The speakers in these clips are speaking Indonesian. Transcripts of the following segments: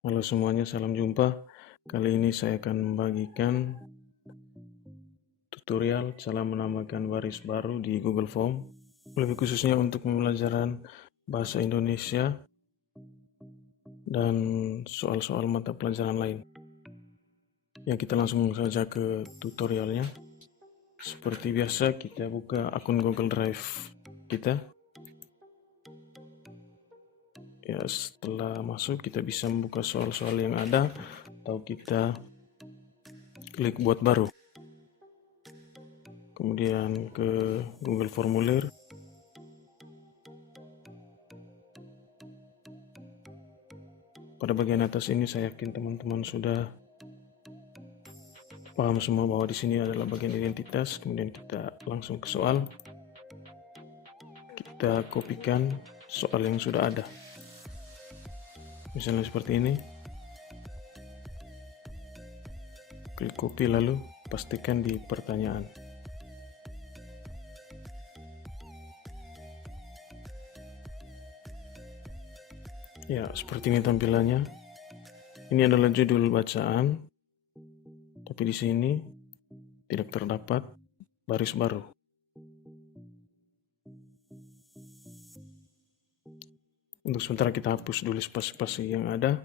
Halo semuanya, salam jumpa. Kali ini saya akan membagikan tutorial cara menambahkan baris baru di Google Form, lebih khususnya untuk pembelajaran bahasa Indonesia dan soal-soal mata pelajaran lain. Ya, kita langsung saja ke tutorialnya. Seperti biasa, kita buka akun Google Drive kita. Ya, setelah masuk kita bisa membuka soal-soal yang ada atau kita klik buat baru. Kemudian ke Google Formulir. Pada bagian atas ini saya yakin teman-teman sudah paham semua bahwa di sini adalah bagian identitas. Kemudian kita langsung ke soal. Kita kopikan soal yang sudah ada. Misalnya seperti ini. Klik copy lalu pastikan di pertanyaan. Ya, seperti ini tampilannya. Ini adalah judul bacaan. Tapi di sini tidak terdapat baris baru. Untuk sementara kita hapus dulu spasi-spasi yang ada.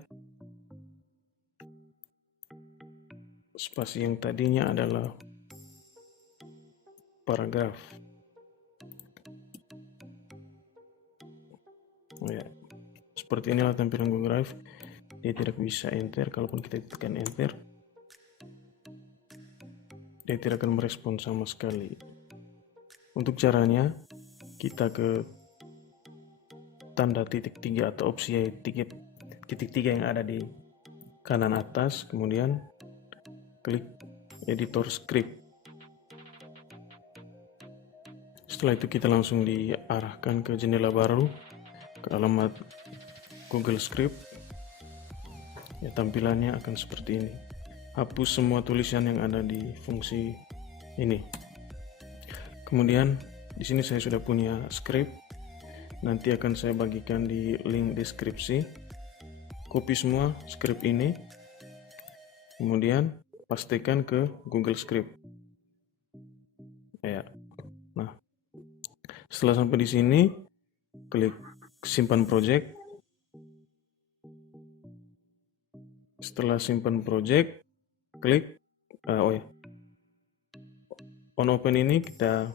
Spasi yang tadinya adalah paragraf. Ya, seperti inilah tampilan Google Drive. Dia tidak bisa enter. Kalaupun kita tekan enter, dia tidak akan merespon sama sekali. Untuk caranya, kita ke tanda titik 3 atau opsi titik 3 yang ada di kanan atas, kemudian klik editor script. Setelah itu kita langsung diarahkan ke jendela baru, ke alamat Google Script. Ya, tampilannya akan seperti ini. Hapus semua tulisan yang ada di fungsi ini. Kemudian di sini saya sudah punya script. Nanti akan saya bagikan di link deskripsi. Copy semua script ini. Kemudian pastikan ke Google Script. Ya. Nah, setelah sampai di sini, klik simpan project. Setelah simpan project, klik on open ini kita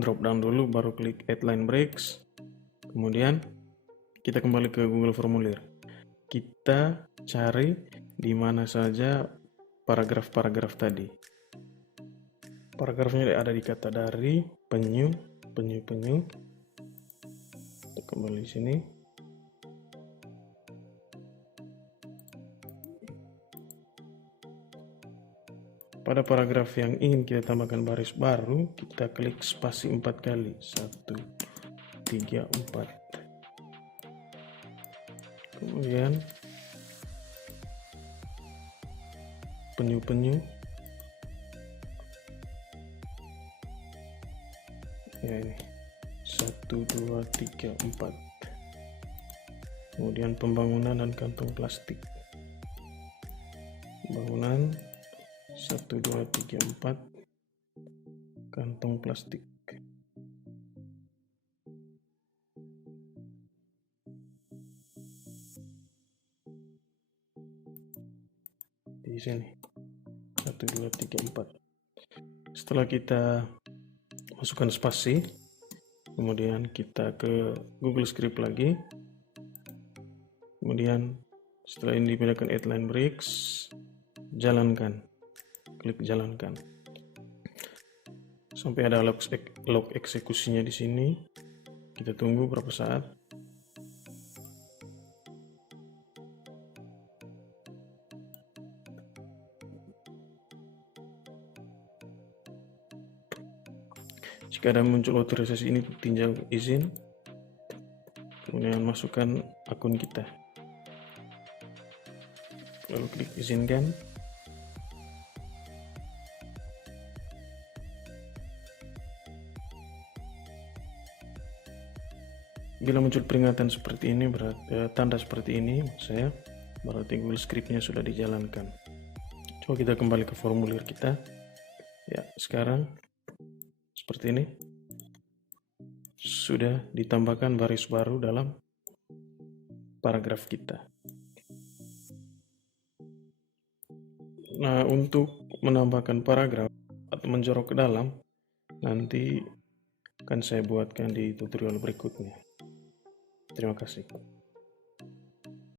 drop down dulu, baru klik add line breaks. Kemudian kita kembali ke Google Formulir. Kita cari di mana saja paragraf-paragraf tadi. Paragrafnya ada di kata dari, penyu. Kita kembali di sini. Pada paragraf yang ingin kita tambahkan baris baru, kita klik spasi 4 kali. 1, 3, 4. Kemudian penyu. Ya, ini 1, 2, 3, 4. Kemudian pembangunan dan kantong plastik. Pembangunan 1, 2, 3, 4. Kantong plastik. Di sini 1, 2, 3, 4. Setelah kita masukkan spasi, kemudian kita ke Google Script lagi. Kemudian setelah ini dipindahkan add line breaks, jalankan. Klik jalankan. Sampai ada log eksekusinya di sini. Kita tunggu berapa saat. Jika ada muncul otorisasi ini, tinjau izin. Kemudian masukkan akun kita. Lalu klik izinkan. Bila muncul peringatan seperti ini, tanda seperti ini, saya berarti Google Script-nya sudah dijalankan. Coba kita kembali ke formulir kita. Ya, sekarang seperti ini. Sudah ditambahkan baris baru dalam paragraf kita. Nah, untuk menambahkan paragraf atau menjorok ke dalam, nanti akan saya buatkan di tutorial berikutnya. Terima kasih.